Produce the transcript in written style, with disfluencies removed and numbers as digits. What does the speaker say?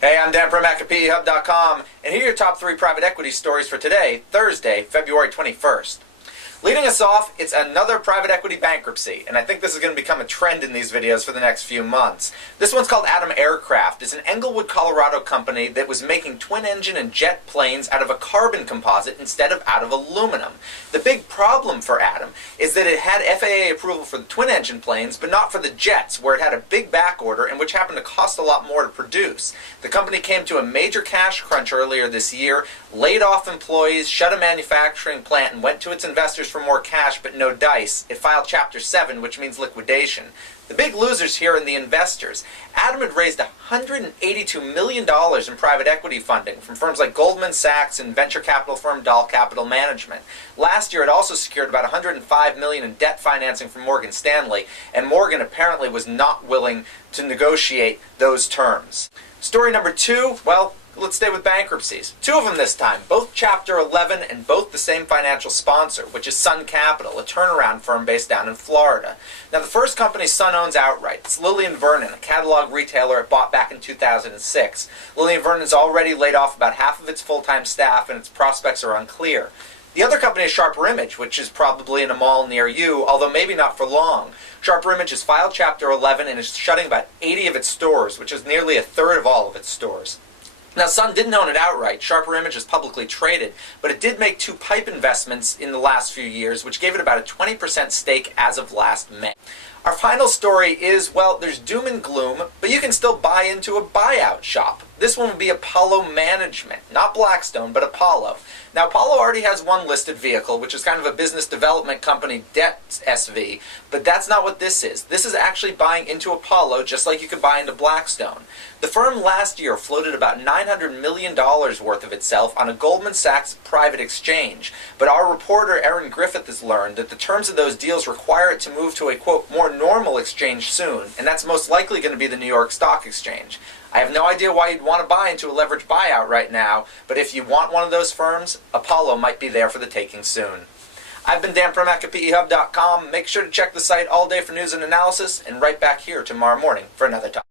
Hey, I'm Dan Primack at PEHub.com, and here are your top 3 private equity stories for today, Thursday, February 21st. Leading us off, it's another private equity bankruptcy, and I think this is going to become a trend in these videos for the next few months. This one's called Atom Aircraft. It's an Englewood, Colorado company that was making twin-engine and jet planes out of a carbon composite instead of out of aluminum. The big problem for Atom is that it had FAA approval for the twin-engine planes, but not for the jets, where it had a big back order and which happened to cost a lot more to produce. The company came to a major cash crunch earlier this year, laid off employees, shut a manufacturing plant, and went to its investors for more cash but no dice. It filed Chapter 7, which means liquidation. The big losers here are the investors. Atom had raised $182 million in private equity funding from firms like Goldman Sachs and venture capital firm Dahl Capital Management. Last year it also secured about $105 million in debt financing from Morgan Stanley, and Morgan apparently was not willing to negotiate those terms. Story number 2, well, let's stay with bankruptcies. 2 of them this time, both Chapter 11 and both the same financial sponsor, which is Sun Capital, a turnaround firm based down in Florida. Now, the first company Sun owns outright. It's Lillian Vernon, a catalog retailer it bought back in 2006. Lillian Vernon's already laid off about half of its full-time staff, and its prospects are unclear. The other company is Sharper Image, which is probably in a mall near you, although maybe not for long. Sharper Image has filed Chapter 11 and is shutting about 80 of its stores, which is nearly a third of all of its stores. Now, Sun didn't own it outright. Sharper Image is publicly traded, but it did make 2 PIPE investments in the last few years, which gave it about a 20% stake as of last May. Our final story is, well, there's doom and gloom, but you can still buy into a buyout shop. This one would be Apollo Management, not Blackstone, but Apollo. Now, Apollo already has one listed vehicle, which is kind of a business development company, Debt SV, but that's not what this is. This is actually buying into Apollo, just like you could buy into Blackstone. The firm last year floated about $900 million worth of itself on a Goldman Sachs private exchange, but our reporter Erin Griffith has learned that the terms of those deals require it to move to a, quote, more normal exchange soon, and that's most likely going to be the New York Stock Exchange. I have no idea why you'd want to buy into a leveraged buyout right now, but if you want one of those firms, Apollo might be there for the taking soon. I've been Dan Primack at PEHub.com. Make sure to check the site all day for news and analysis, and right back here tomorrow morning for another topic.